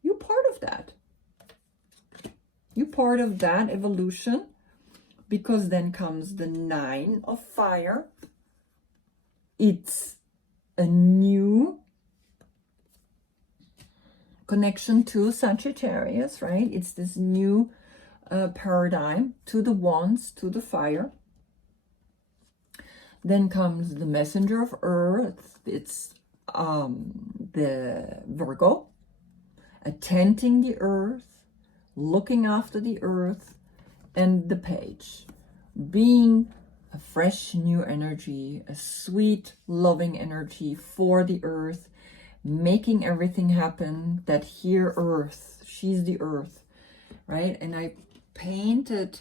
You're part of that. You're part of that evolution, because then comes the 9 of fire. It's a new connection to Sagittarius, right? It's this new paradigm, to the wands, to the fire. Then comes the messenger of earth. It's the Virgo, attending the earth, looking after the earth, and the page, being a fresh new energy, a sweet, loving energy for the earth, making everything happen. That here earth, she's the earth, right? And I painted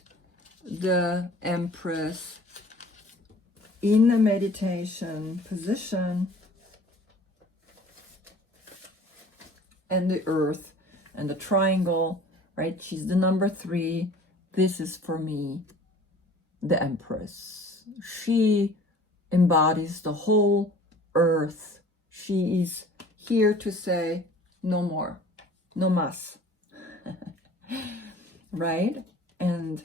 the Empress in the meditation position, and the earth and the triangle, right? She's the number 3. This is for me the Empress. She embodies the whole earth. She is here to say no more, no mas. Right? And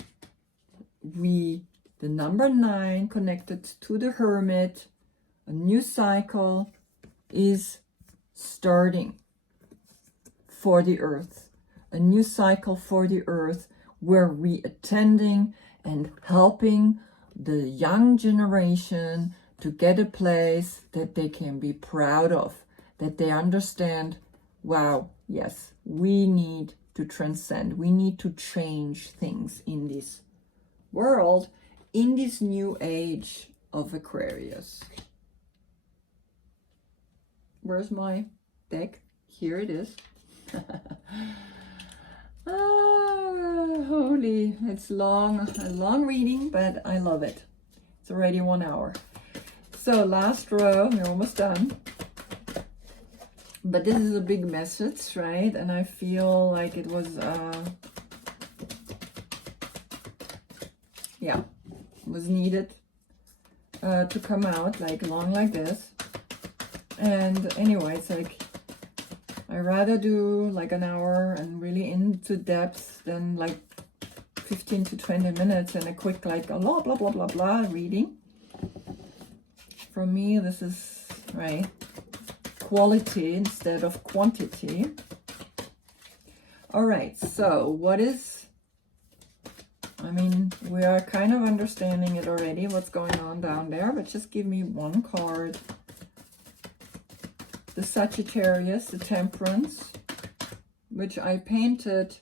the number 9 connected to the Hermit, a new cycle is starting for the earth. A new cycle for the earth, where we attending and helping the young generation to get a place that they can be proud of, that they understand, wow, yes, we need to transcend. We need to change things in this world, in this new age of Aquarius. Where's my deck? Here it is. Holy, it's a long reading, but I love it. It's already 1 hour. So last row, we're almost done. But this is a big message, right? And I feel like it was, yeah, was needed to come out like long like this. And anyway, it's like, I rather do like an hour and really into depth than like 15 to 20 minutes and a quick like a blah, blah, blah, blah, blah reading. For me, this is, right, quality instead of quantity. All right, so what is, I mean, we are kind of understanding it already, what's going on down there, but just give me one card. The Sagittarius, the Temperance, which I painted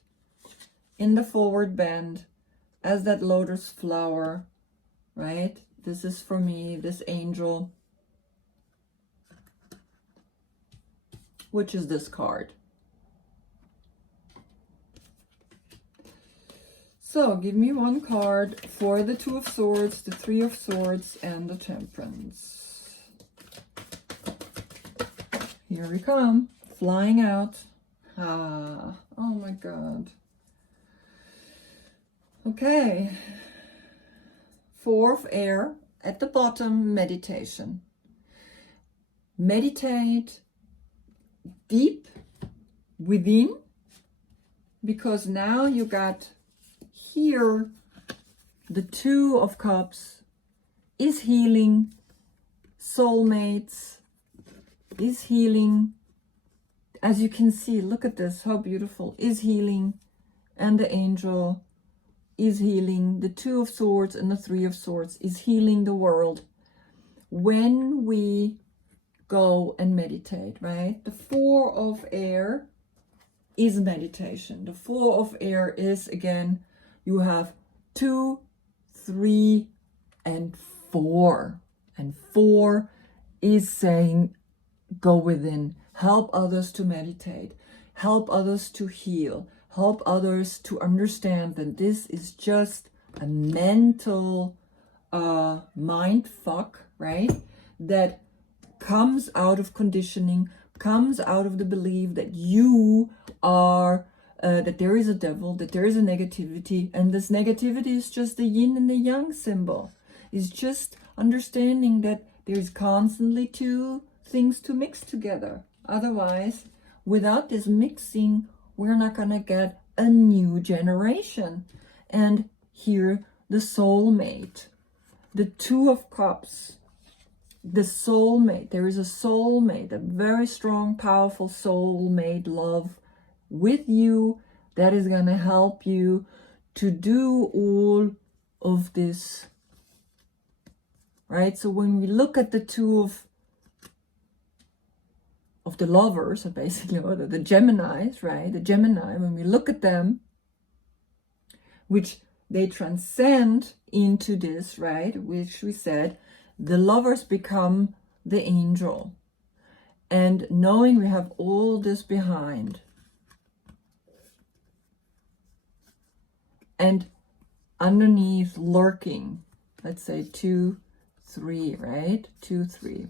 in the forward bend as that lotus flower, right? This is for me, this angel, which is this card. So give me one card for the 2 of Swords, the 3 of Swords, and the Temperance. Here we come, flying out. Ah, oh my God. Okay. 4 of air at the bottom, meditation. Meditate deep within, because now you got here the 2 of Cups is healing soulmates, is healing, as you can see, look at this, how beautiful, is healing, and the angel is healing, the 2 of Swords and the 3 of Swords is healing the world. When we go and meditate, right? The 4 of air is meditation. The 4 of air is, again, you have 2, 3, and 4. And 4 is saying, go within, help others to meditate, help others to heal, help others to understand that this is just a mental mind fuck, right? That comes out of conditioning, comes out of the belief that you are, that there is a devil, that there is a negativity, and this negativity is just the yin and the yang symbol. It's just understanding that there's constantly 2 things to mix together. Otherwise, without this mixing, we're not gonna get a new generation. And here, the soulmate, the Two of Cups, the soulmate. There is a soulmate, a very strong, powerful soulmate love with you that is going to help you to do all of this, right? So when we look at the two of the lovers, basically, or the Geminis, right? The Gemini, when we look at them, which they transcend into this, right? Which we said, the lovers become the angel. And knowing we have all this behind. And underneath lurking, let's say 2, 3, right? 2, 3.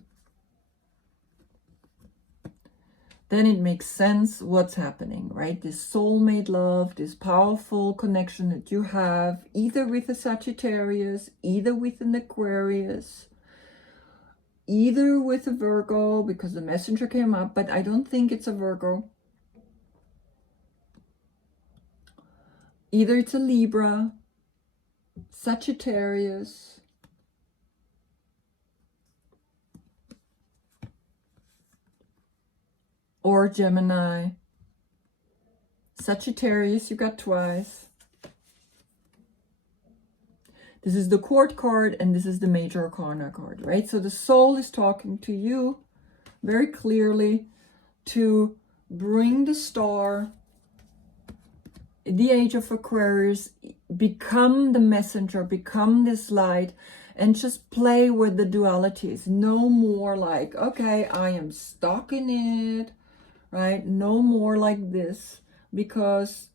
Then it makes sense what's happening, right? This soulmate love, this powerful connection that you have, either with a Sagittarius, either with an Aquarius, either with a Virgo, because the messenger came up, but I don't think it's a Virgo. Either it's a Libra, Sagittarius, or Gemini. Sagittarius, you got twice. This is the Court card, and this is the Major Arcana card, right? So the soul is talking to you very clearly to bring the star, the Age of Aquarius, become the messenger, become this light, and just play with the dualities. No more like, okay, I am stuck in it, right? No more like this, because,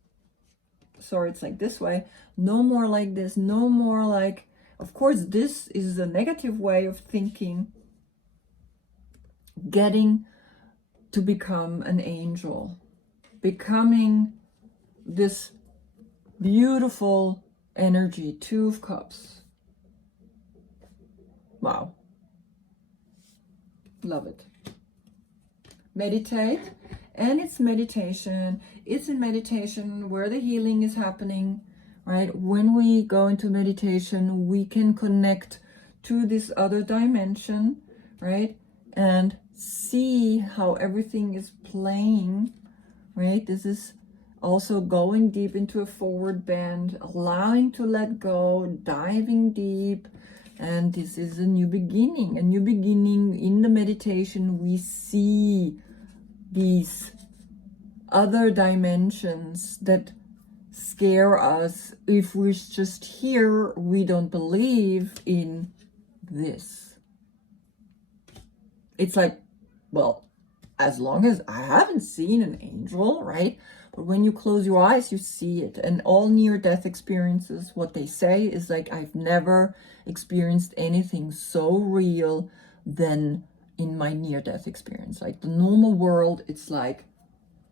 sorry, it's like this way. No more like this, no more like, of course, this is a negative way of thinking. Getting to become an angel, becoming this beautiful energy, Two of Cups. Wow. Love it. Meditate. And it's meditation. It's in meditation where the healing is happening, right? When we go into meditation, we can connect to this other dimension, right? And see how everything is playing, right? This is also going deep into a forward bend, allowing to let go, diving deep. And this is a new beginning. A new beginning. In the meditation, we see these other dimensions that scare us. If we're just here, we don't believe in this. It's like, well, as long as I haven't seen an angel, right? But when you close your eyes, you see it. And all near-death experiences, what they say is like, I've never experienced anything so real than in my near-death experience. Like the normal world, it's like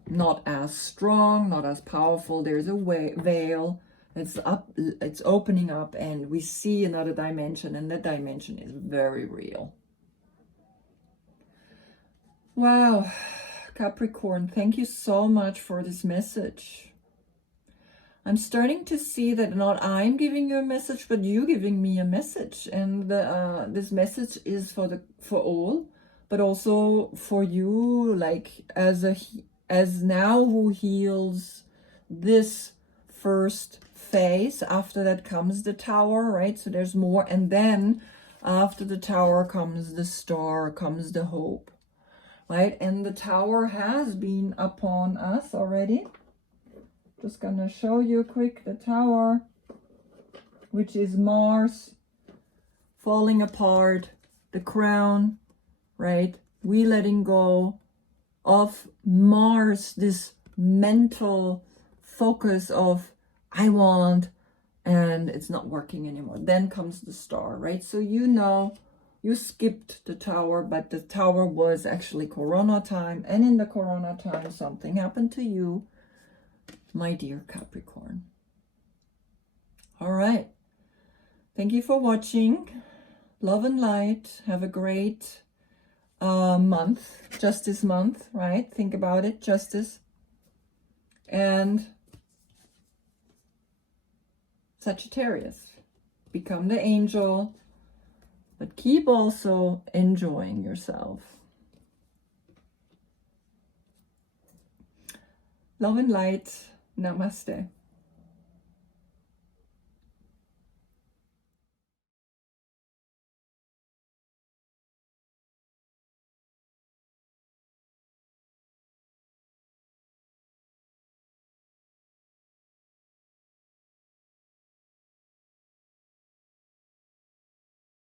not as strong, not as powerful. There's a veil. It's opening up, and we see another dimension, and that dimension is very real. Wow, Capricorn, thank you so much for this message. I'm starting to see that not I'm giving you a message, but you giving me a message. And this message is for all, but also for you, like as now who heals this first phase. After that comes the Tower, right? So there's more. And then after the Tower comes the Star, comes the hope. Right, and the Tower has been upon us already. Just gonna show you quick the Tower, which is Mars falling apart, the crown, right? We letting go of Mars, this mental focus of I want, and it's not working anymore. Then comes the Star, right? So you know, you skipped the Tower, but the Tower was actually Corona time. And in the Corona time, something happened to you, my dear Capricorn. All right. Thank you for watching. Love and light. Have a great month. Justice month, right? Think about it. Justice. And Sagittarius. Become the angel, but keep also enjoying yourself. Love and light. Namaste.